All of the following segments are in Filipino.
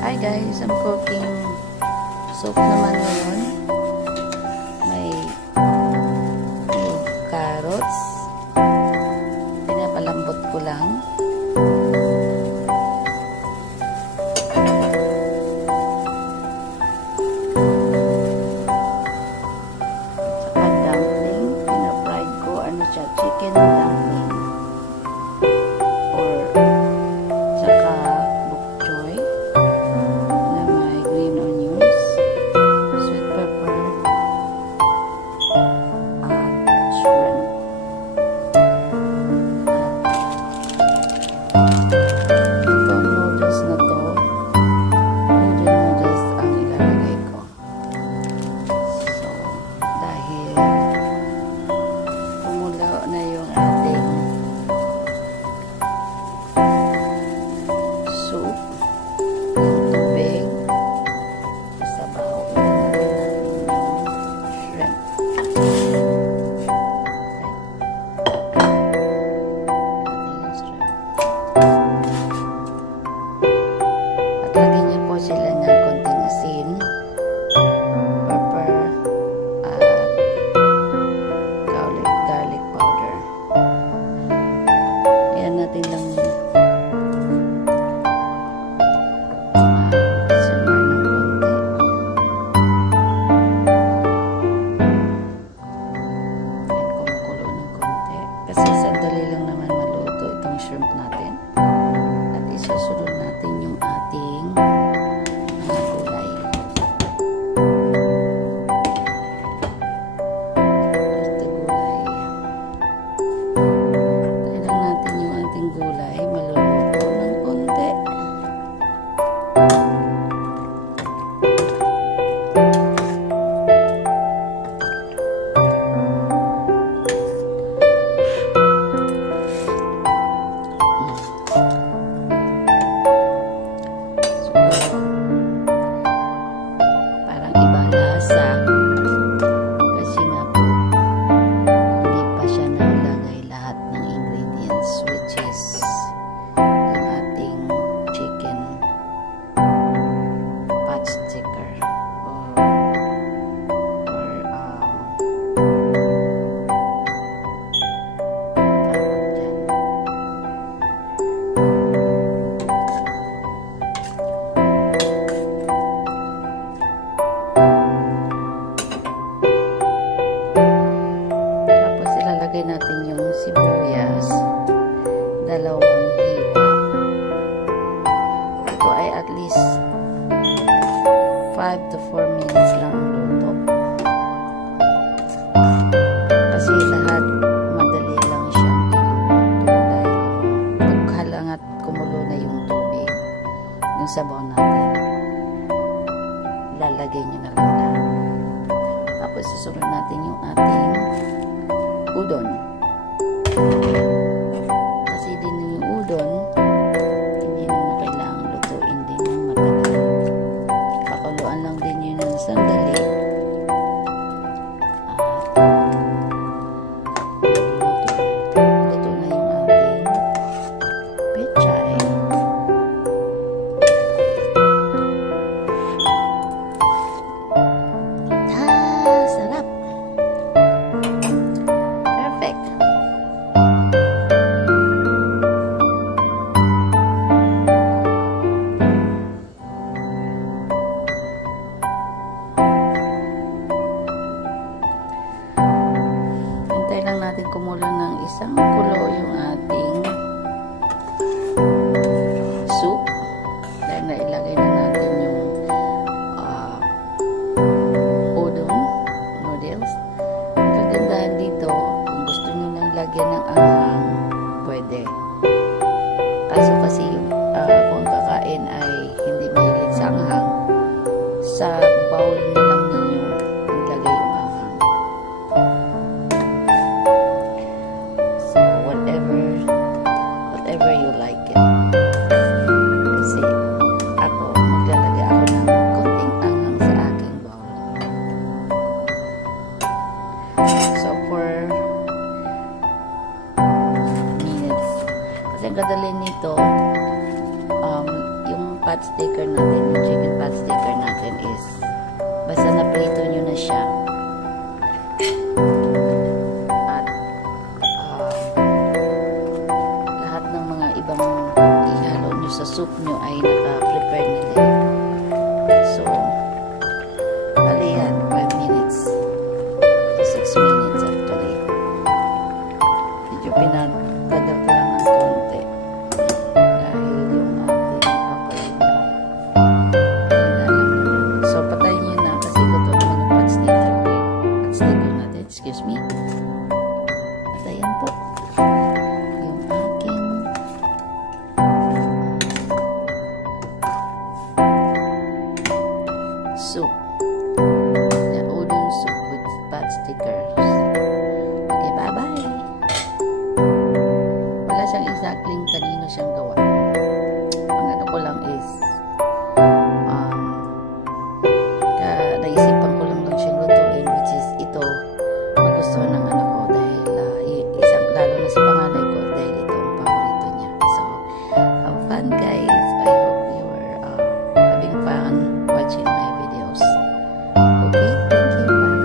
Hi guys, I'm cooking soup naman ngayon. May carrots. Pinapalambot ko lang. Saka dumpling. Pina-fried ko. Ano siya? Chicken dumpling. Itong noodles na to, golden noodles ang ilalagay ko. So, dahil kumulo na yung ating soup, yung tubig, sabaw, ilalagay natin yung shrimp. At lagyan niyo po sila ng konting asin, pepper, at garlic powder. Ayan natin lang simmer ng konti. Ayan, kumukulo ng konti. Kasi sandali lang naman maluto itong shrimp natin. At isusunod natin yung ating mga gulay. Ito gulay. Tayo lang natin yung ating gulay. Maluluto ng konti. Parang iba lasa kasi nga po hindi pa siya nalagay lahat ng ingredients, which is yung ating chicken pot sticker or tawag dyan. Tapos ilalagay natin yung sibuyas, dalawang hiwa. Ito ay at least 5 to 4 minutes lang ang luto. Kasi lahat madali lang siyang iluto dahil paghalang at kumulo na yung tubig, yung sabaw natin, lalagay nyo na lang lahat. Tapos susunod natin yung ating udon. Kasi din yung udon, hindi na kailangan lutuin din ng matagal. Pakuluan lang din yun ng sandali. Luto na yung ating pechay. Sarap! Perfect! Hintay lang natin kumulang ng isang kulo yung ating soup. Dahil nailagay na natin yung udon noodles. Ang kagandahan dito, kung gusto nyo nang lagyan ng anghang, pwede. Kaso kasi kung kakain ay hindi mahilig sa anghang, sa bowl na lang ninyo ilagay yung anghang. So whatever you like it. Kasi ako natin, yung chicken pot sticker natin is basta na-prito nyo na siya at lahat ng mga ibang ihalo nyo sa soup nyo ay naka-prepare na din. So, bali yan, 5 minutes to 6 minutes actually. Medyo pinatagal ko lang ng konti dahil yung ating so patayin nyo na kasi luto naman yung pot sticker natin. Excuse me, patayin po yung aking soup, the udon soup with pot stickers. Okay, bye bye. Wala siyang exactly kanino siyang gawa. Ang ano ko lang is naisipan ko lang siyang lutuin, which is ito magustuhan ng anak ko dahil isang lalo na sa panganay ko dahil ito ang paborito niya. So have fun guys. I hope you're having fun watching my videos. Okay, thank you, bye.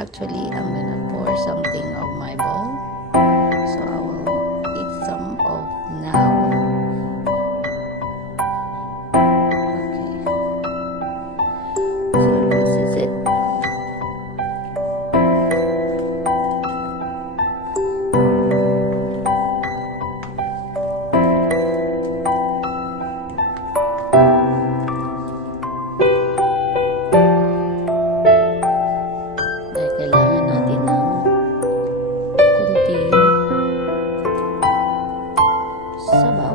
Actually, I'm gonna pour something of my bowl, so I will eat some of now. Okay, so this is it. Dahil kailangan natin ng kunting sabaw.